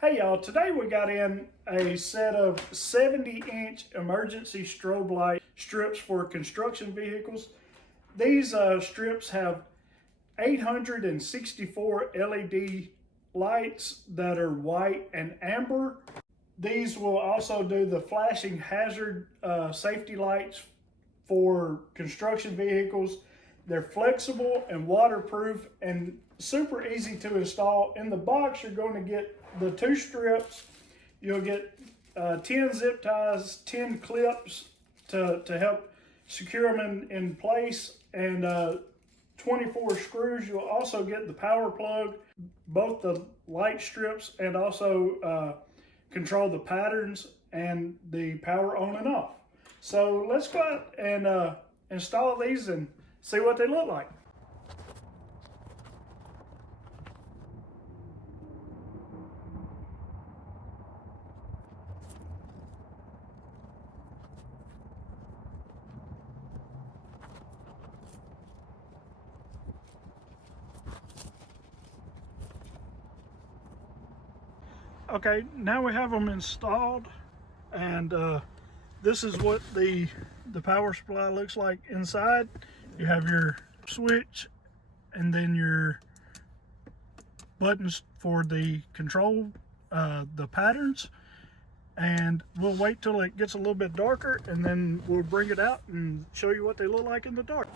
Hey y'all, today we got in a set of 70-inch emergency strobe light strips for construction vehicles. These strips have 864 LED lights that are white and amber. These will also do the flashing hazard safety lights for construction vehicles. They're flexible and waterproof and super easy to install. In the box, you're going to get the 2 strips. You'll get 10 zip ties, 10 clips to help secure them in place, and 24 screws. You'll also get the power plug, both the light strips, and also control the patterns and the power on and off. So let's go out and install these and see what they look like. Okay, now we have them installed, and this is what the power supply looks like inside. You have your switch and then your buttons for the control, the patterns, and we'll wait till it gets a little bit darker and then we'll bring it out and show you what they look like in the dark.